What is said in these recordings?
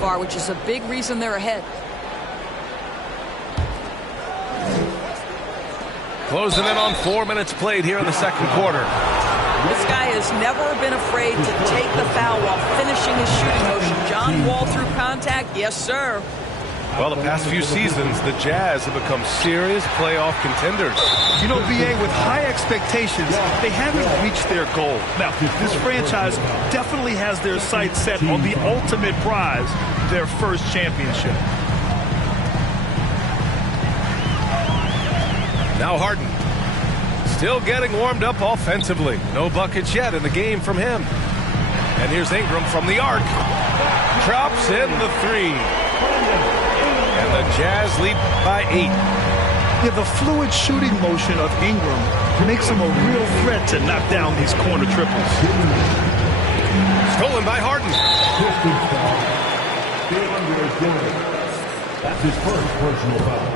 far, which is a big reason they're ahead. Closing in on 4 minutes played here in the second quarter. This guy has never been afraid to take the foul while finishing his shooting motion. John Wall through contact, yes sir. Well, the past few seasons, the Jazz have become serious playoff contenders. You know, BA, with high expectations, they haven't reached their goal. Now, this franchise definitely has their sights set on the ultimate prize, their first championship. Now Harden. Still getting warmed up offensively. No buckets yet in the game from him. And here's Ingram from the arc. Drops in the three. And the Jazz lead by 8. Yeah, the fluid shooting motion of Ingram makes him a real threat to knock down these corner triples. Stolen by Harden. That's his first personal foul.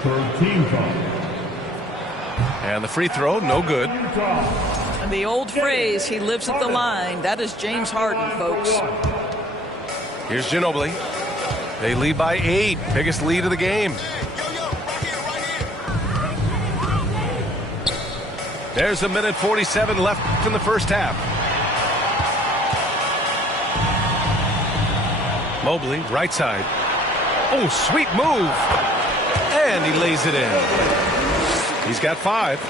Third team foul. And the free throw, no good. And the old phrase, he lives at the line. That is James Harden, folks. Here's Ginobili. They lead by 8. Biggest lead of the game. There's a minute 47 left in the first half. Mobley, right side. Oh, sweet move. And he lays it in. He's got 5.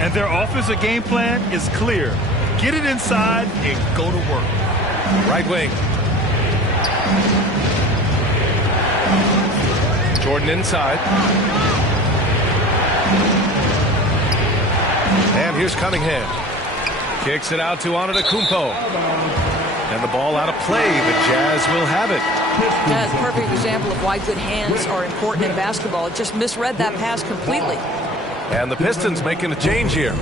And their offensive game plan is clear. Get it inside and go to work. Right wing. Jordan inside. And here's Cunningham. Kicks it out to Antetokounmpo. And the ball out of play. The Jazz will have it. That's a perfect example of why good hands are important in basketball. It just misread that pass completely. And the Pistons making a change here.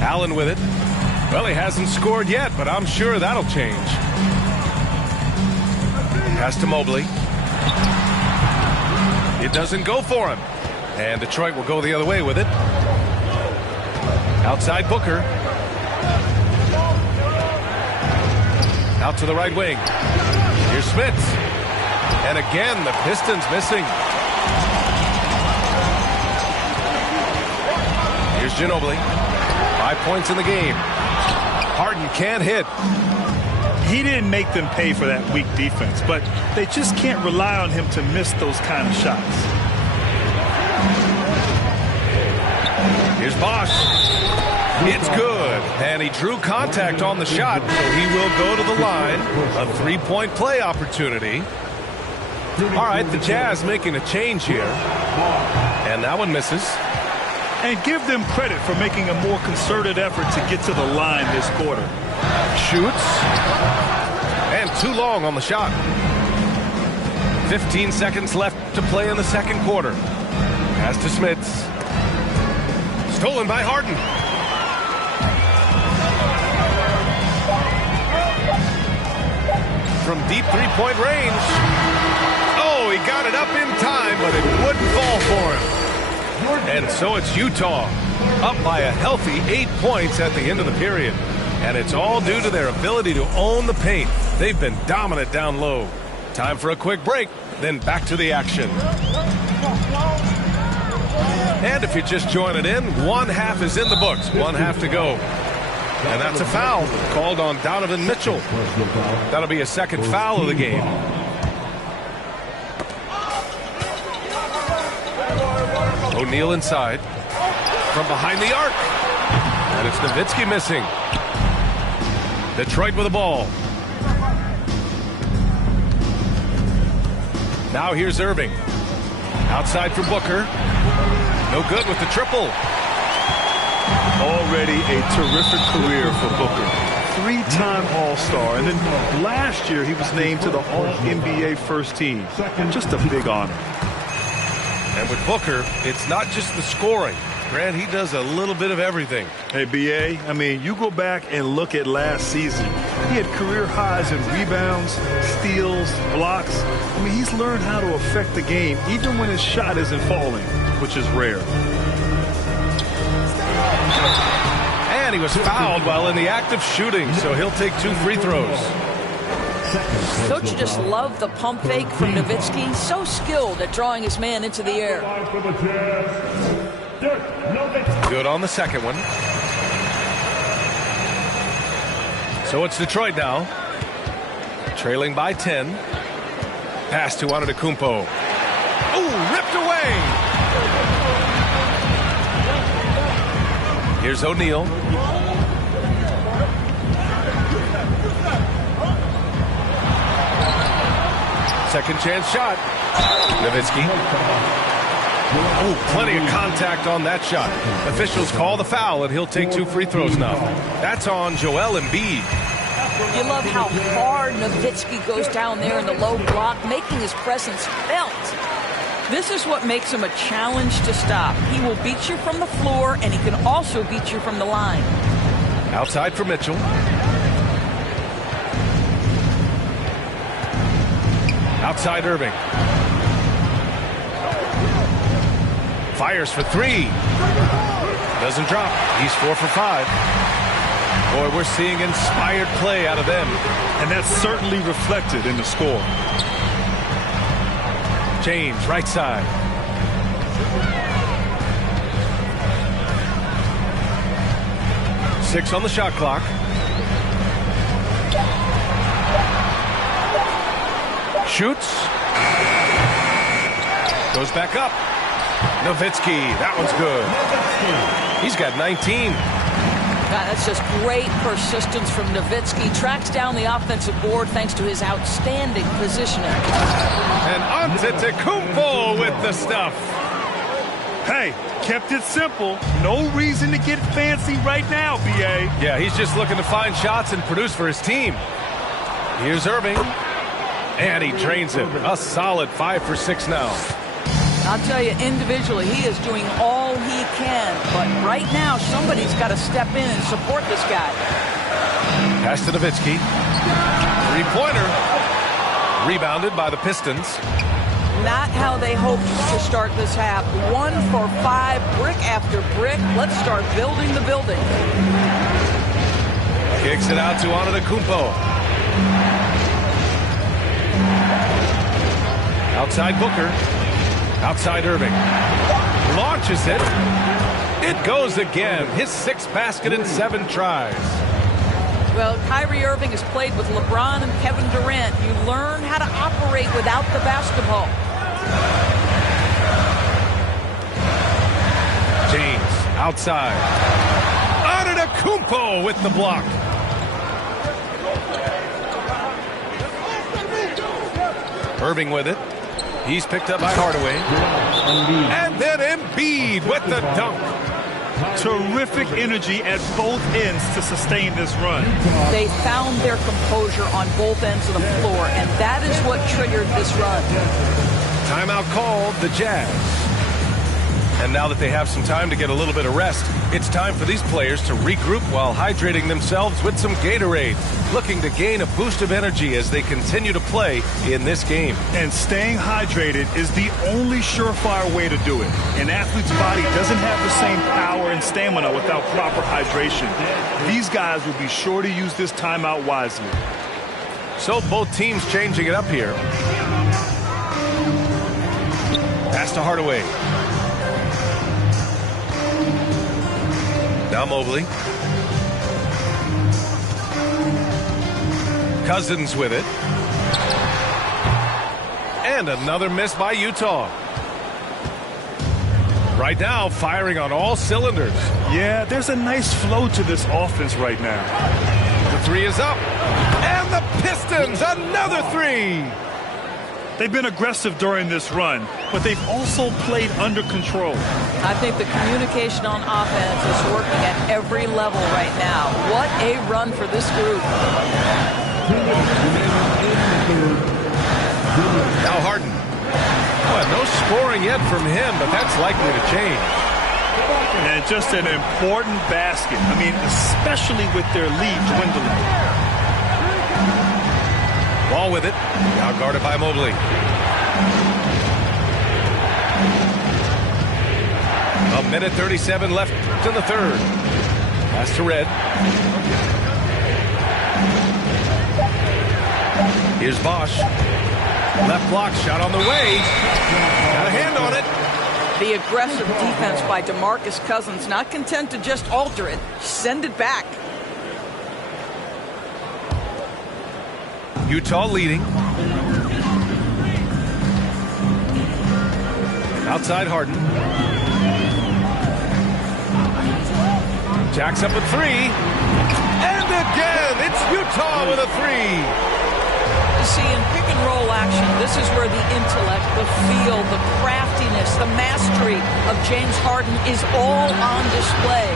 Allen with it. Well, he hasn't scored yet, but I'm sure that'll change. Pass to Mobley. It doesn't go for him. And Detroit will go the other way with it. Outside Booker. Out to the right wing. Here's Smith. And again, the Pistons missing. Here's Ginobili. 5 points in the game. Harden can't hit. He didn't make them pay for that weak defense, but they just can't rely on him to miss those kind of shots. Here's Bosch. It's good. And he drew contact on the shot, so he will go to the line. A 3-point play opportunity. All right, the Jazz making a change here. And that one misses. And give them credit for making a more concerted effort to get to the line this quarter. Shoots. And too long on the shot. 15 seconds left to play in the second quarter. Pass to Smits. Stolen by Harden. From deep three-point range. Oh, he got it up in time, but it wouldn't fall for him. And so it's Utah, up by a healthy 8 points at the end of the period. And it's all due to their ability to own the paint. They've been dominant down low. Time for a quick break, then back to the action. And if you're just joining in, 1 half is in the books, 1 half to go. And that's a foul called on Donovan Mitchell. That'll be a second foul of the game. O'Neal inside. From behind the arc. And it's Nowitzki missing. Detroit with the ball. Now here's Irving. Outside for Booker. No good with the triple. Already a terrific career for Booker. 3-time All-Star. And then last year he was named to the All-NBA first team. Just a big honor. And with Booker, it's not just the scoring. Grant, he does a little bit of everything. Hey, B.A., I mean, you go back and look at last season. He had career highs in rebounds, steals, blocks. I mean, he's learned how to affect the game, even when his shot isn't falling, which is rare. And he was fouled while in the act of shooting, so he'll take 2 free throws. Don't you just love the pump fake from Nowitzki? So skilled at drawing his man into the air. Good on the second one. So it's Detroit now. Trailing by 10. Pass to Antetokounmpo. Ooh, ripped away. Here's O'Neal. Second chance shot. Nowitzki. Oh, plenty of contact on that shot. Officials call the foul, and he'll take 2 free throws now. That's on Joel Embiid. You love how hard Nowitzki goes down there in the low block, making his presence felt. This is what makes him a challenge to stop. He will beat you from the floor, and he can also beat you from the line. Outside for Mitchell. Outside Irving. Fires for 3. Doesn't drop. He's 4 for 5. Boy, we're seeing inspired play out of them. And that's certainly reflected in the score. James, right side. Six on the shot clock. Shoots. Goes back up. Nowitzki, that one's good. He's got 19. God, that's just great persistence from Nowitzki. Tracks down the offensive board thanks to his outstanding positioning. And Antetokounmpo with the stuff. Hey, kept it simple. No reason to get fancy right now, B.A. Yeah, he's just looking to find shots and produce for his team. Here's Irving. And he drains it. A solid 5 for 6 now. I'll tell you, individually, he is doing all he can. But right now, somebody's got to step in and support this guy. Pass to Nowitzki. 3-pointer. Rebounded by the Pistons. Not how they hoped to start this half. 1 for 5, brick after brick. Let's start building the building. Kicks it out to Antetokounmpo. Outside Booker. Outside Irving. Launches it. It goes again. His 6th basket in 7 tries. Well, Kyrie Irving has played with LeBron and Kevin Durant. You learn how to operate without the basketball. James outside. Antetokounmpo with the block. Irving with it. He's picked up by Hardaway. And then Embiid with the dunk. Terrific energy at both ends to sustain this run. They found their composure on both ends of the floor, and that is what triggered this run. Timeout called, the Jazz. And now that they have some time to get a little bit of rest, it's time for these players to regroup while hydrating themselves with some Gatorade, looking to gain a boost of energy as they continue to play in this game. And staying hydrated is the only surefire way to do it. An athlete's body doesn't have the same power and stamina without proper hydration. These guys will be sure to use this timeout wisely. So both teams changing it up here. Pass to Hardaway. Now Mobley. Cousins with it. And another miss by Utah. Right now, firing on all cylinders. Yeah, there's a nice flow to this offense right now. The 3 is up. And the Pistons, another 3. They've been aggressive during this run, but they've also played under control. I think the communication on offense is working at every level right now. What a run for this group. Now Harden. Well, no scoring yet from him, but that's likely to change. And just an important basket. I mean, especially with their lead dwindling. Ball with it. Now guarded by Mobley. A minute 37 left in the third. Pass to Red. Here's Bosch. Left block shot on the way. Got a hand on it. The aggressive defense by DeMarcus Cousins, not content to just alter it, send it back. Utah leading. Outside Harden. Jacks up a three. And again, it's Utah with a three. You see, in pick and roll action, this is where the intellect, the feel, the craftiness, the mastery of James Harden is all on display.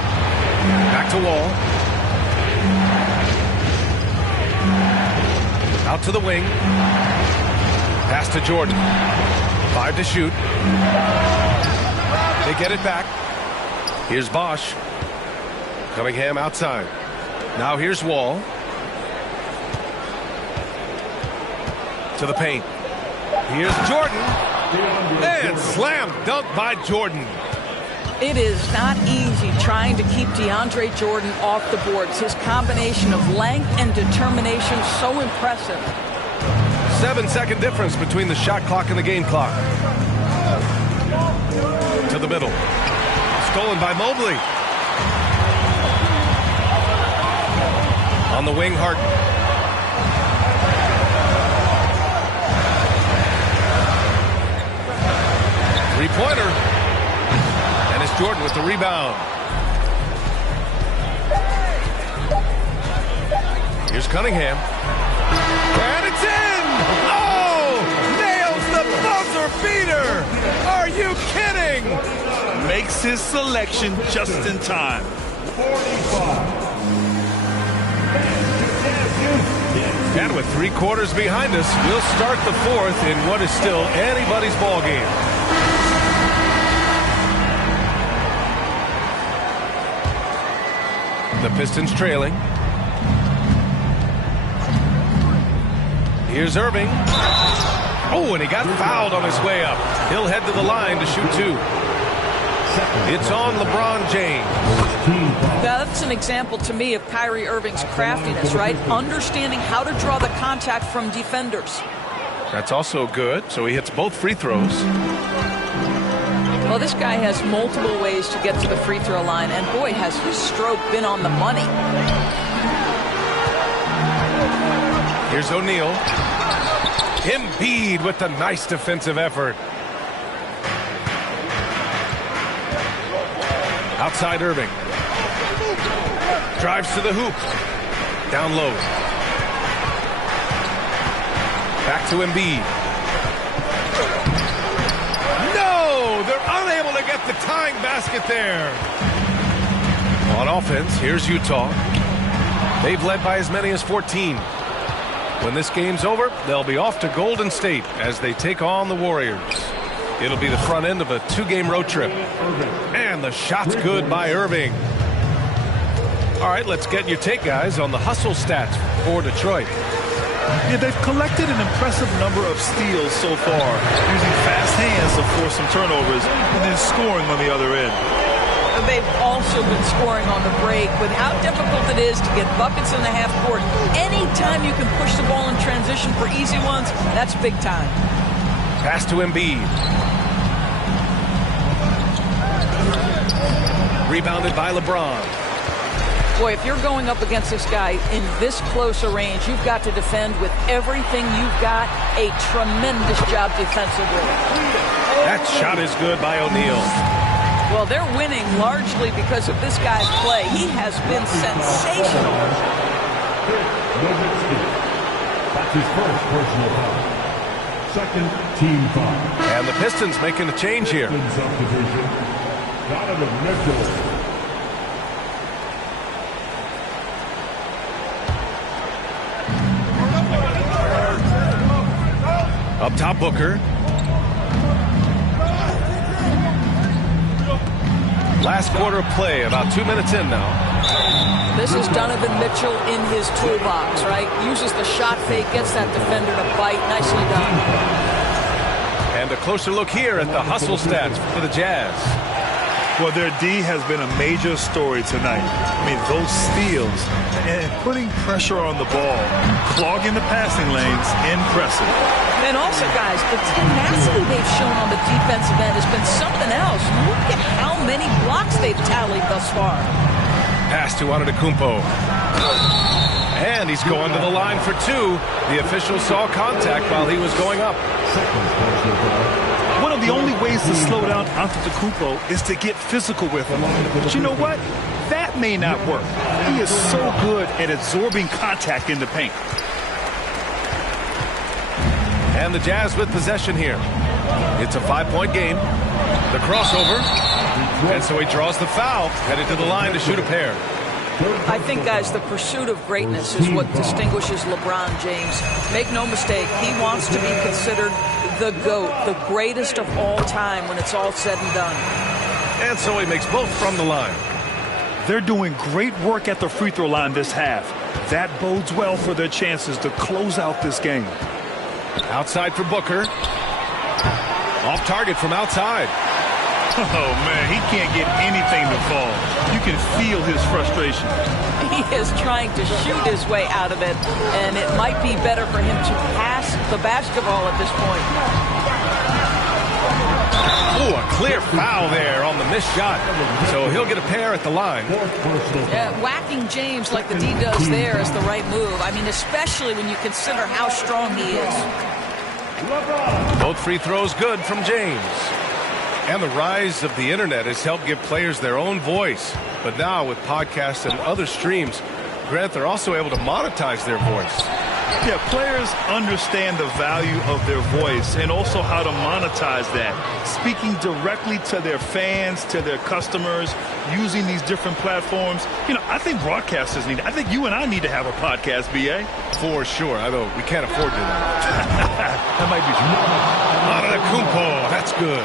Back to Wall. Out to the wing. Pass to Jordan. 5 to shoot. They get it back. Here's Bosch. Cunningham outside. Now here's Wall. To the paint. Here's Jordan. And slam dunk by Jordan. It is not easy trying to keep DeAndre Jordan off the boards. His combination of length and determination so impressive. 7-second difference between the shot clock and the game clock. To the middle. Stolen by Mobley. On the wing, Harden. Three-pointer. And it's Jordan with the rebound. Here's Cunningham. And it's in! Oh! Nails the buzzer beater! Are you kidding? Makes his selection just in time. 45. And with 3 quarters behind us, we'll start the fourth in what is still anybody's ball game. The Pistons trailing. Here's Irving. Oh, and he got fouled on his way up. He'll head to the line to shoot 2. It's on LeBron James. Now, that's an example to me of Kyrie Irving's craftiness, right? Understanding how to draw the contact from defenders. That's also good. So he hits both free throws. Well, this guy has multiple ways to get to the free throw line, and boy, has his stroke been on the money. Here's O'Neal. Embiid with the nice defensive effort. Outside Irving. Drives to the hoop. Down low. Back to Embiid. No! They're unable to get the tying basket there. On offense, here's Utah. They've led by as many as 14. When this game's over, they'll be off to Golden State as they take on the Warriors. It'll be the front end of a 2-game road trip. And the shot's good by Irving. All right, let's get your take, guys, on the hustle stats for Detroit. Yeah, they've collected an impressive number of steals so far, using fast hands to force some turnovers and then scoring on the other end. They've also been scoring on the break with how difficult it is to get buckets in the half court. Anytime you can push the ball in transition for easy ones, that's big time. Pass to Embiid. Rebounded by LeBron. Boy, if you're going up against this guy in this close a range, you've got to defend with everything you've got. A tremendous job defensively. That shot is good by O'Neal. Well, they're winning largely because of this guy's play. He has been sensational. That's his first personal foul. Second team foul. And the Pistons making a change here. Subdivision. Donovan Mitchell. Up top, Booker. Last quarter of play, about 2 minutes in now. This is Donovan Mitchell in his toolbox, right? Uses the shot fake, gets that defender to bite. Nicely done. And a closer look here at the hustle stats for the Jazz. Well, their D has been a major story tonight. I mean, those steals and putting pressure on the ball, clogging the passing lanes, impressive. And also, guys, the tenacity they've shown on the defensive end has been something else. Look at how many blocks they've tallied thus far. Pass to Antetokounmpo. And he's going to the line for two. The official saw contact while he was going up. One of the only ways to slow down Antetokounmpo is to get physical with him. But you know what? That may not work. He is so good at absorbing contact in the paint. And the Jazz with possession here. It's a 5-point game. The crossover. And so he draws the foul, headed to the line to shoot a pair. I think, guys, the pursuit of greatness is what distinguishes LeBron James. Make no mistake, he wants to be considered the GOAT, the greatest of all time when it's all said and done. And so he makes both from the line. They're doing great work at the free throw line this half. That bodes well for their chances to close out this game. Outside for Booker. Off target from outside. Oh, man, he can't get anything to fall. You can feel his frustration. He is trying to shoot his way out of it, and it might be better for him to pass the basketball at this point. Oh, a clear foul there on the missed shot. So he'll get a pair at the line. Whacking James like the D does there is the right move. I mean, especially when you consider how strong he is. Both free throws good from James. And the rise of the internet has helped give players their own voice. But now with podcasts and other streams, Grant, they're also able to monetize their voice. Yeah, players understand the value of their voice and also how to monetize that. Speaking directly to their fans, to their customers, using these different platforms. You know, I think broadcasters need, I think you and I need to have a podcast, B.A. For sure, although we can't afford to. That might be true. Antetokounmpo, that's good.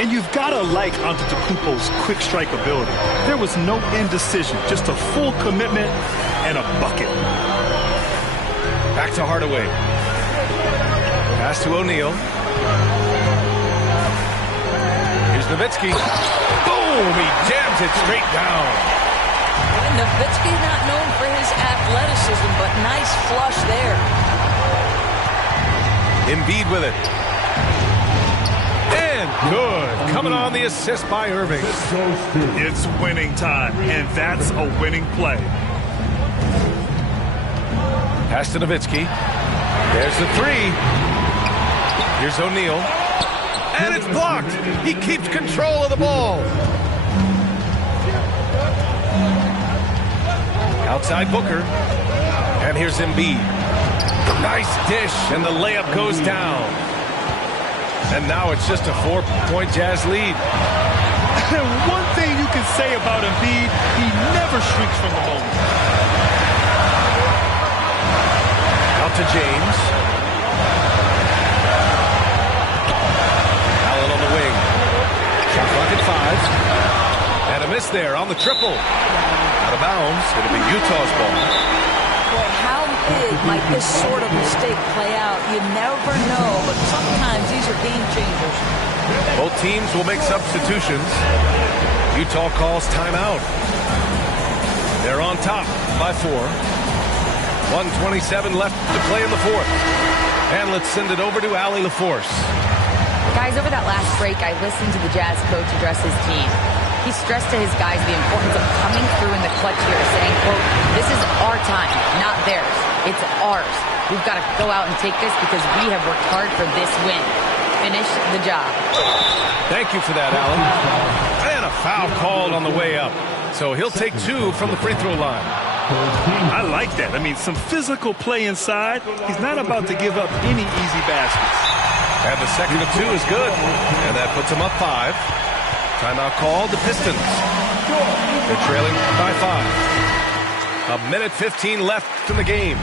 And you've got to like Antetokounmpo's quick strike ability. There was no indecision, just a full commitment and a bucket. Back to Hardaway. Pass to O'Neal. Here's Nowitzki. Boom! He jams it straight down. And Nowitzki's not known for his athleticism, but nice flush there. Embiid with it. And good. Coming on the assist by Irving. It's winning time, and that's a winning play. Pass to Nowitzki. There's the three. Here's O'Neal. And it's blocked. He keeps control of the ball. Outside Booker. And here's Embiid. Nice dish, and the layup goes down. And now it's just a 4-point Jazz lead. One thing you can say about Embiid, he never shrinks from the moment. Out to James. Allen on the wing. Shot clock at 5. And a miss there on the triple. Out of bounds. It'll be Utah's ball. Well, how big might this sort of mistake play out? You never know, but sometimes these are game changers. Both teams will make substitutions. Utah calls timeout. They're on top by 4. 1:27 left to play in the fourth. And let's send it over to Allie LaForce. Guys, over that last break, I listened to the Jazz coach address his team. He stressed to his guys the importance of coming through in the clutch here, saying, quote, "This is our time, not theirs. It's ours. We've got to go out and take this because we have worked hard for this win. Finish the job." Thank you for that, Allen. And a foul called on the way up. So he'll take 2 from the free throw line. I like that. I mean, some physical play inside. He's not about to give up any easy baskets. And the second of 2 is good. And that puts him up 5. Timeout called, the Pistons. They're trailing by 5. 1:15 left in the game.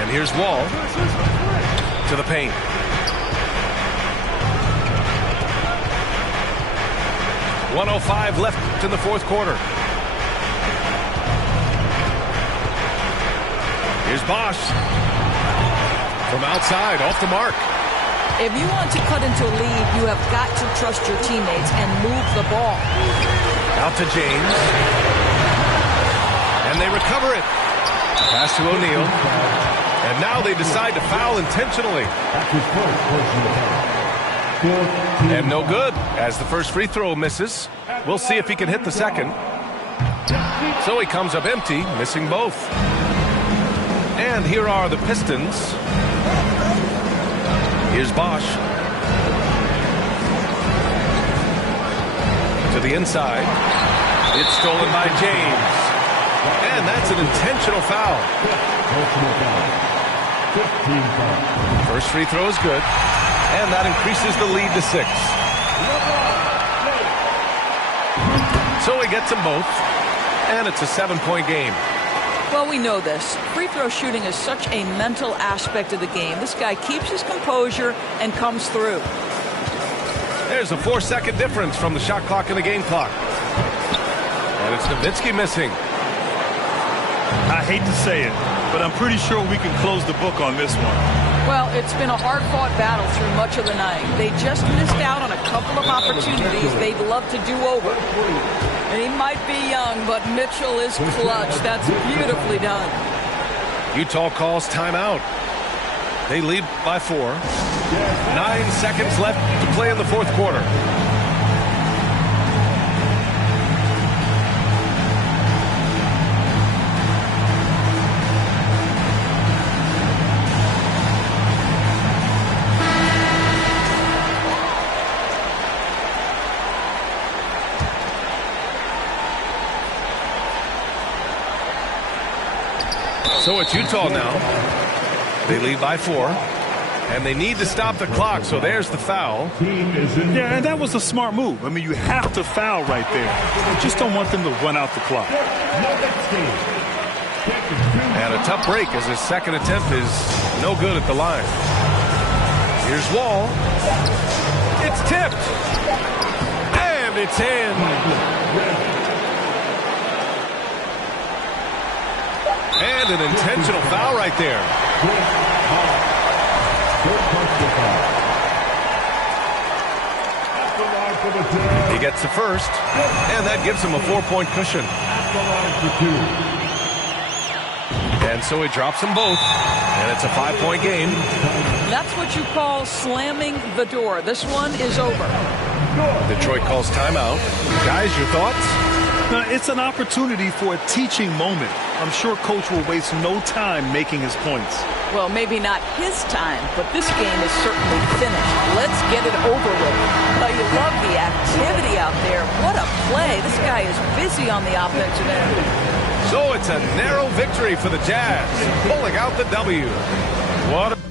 And here's Wall to the paint. .105 left in the fourth quarter. Here's Bosch. From outside, off the mark. If you want to cut into a lead, you have got to trust your teammates and move the ball. Out to James. And they recover it. Pass to O'Neal. And now they decide to foul intentionally. And no good, as the first free throw misses. We'll see if he can hit the second. So he comes up empty, missing both. And here are the Pistons. Here's Bosch. To the inside. It's stolen by James. And that's an intentional foul. First free throw is good. And that increases the lead to 6. So he gets them both. And it's a 7-point game. Well, we know this. Free throw shooting is such a mental aspect of the game. This guy keeps his composure and comes through. There's a 4-second difference from the shot clock and the game clock. And it's Nowitzki missing. I hate to say it, but I'm pretty sure we can close the book on this one. Well, it's been a hard-fought battle through much of the night. They just missed out on a couple of opportunities they'd love to do over. And he might be young, but Mitchell is clutch. That's beautifully done. Utah calls timeout. They lead by 4. 9 seconds left to play in the fourth quarter. So it's Utah now. They lead by 4. And they need to stop the clock, so there's the foul. Yeah, and that was a smart move. I mean, you have to foul right there. You just don't want them to run out the clock. And a tough break as his second attempt is no good at the line. Here's Wall. It's tipped. And it's in. And an intentional foul right there. He gets the first, and that gives him a 4-point cushion. And so he drops them both, and it's a 5-point game. That's what you call slamming the door. This one is over. Detroit calls timeout. Guys, your thoughts? Now, it's an opportunity for a teaching moment. I'm sure Coach will waste no time making his points. Well, maybe not his time, but this game is certainly finished. Let's get it over with. Well, you love the activity out there. What a play. This guy is busy on the offensive end. So it's a narrow victory for the Jazz, pulling out the W. What a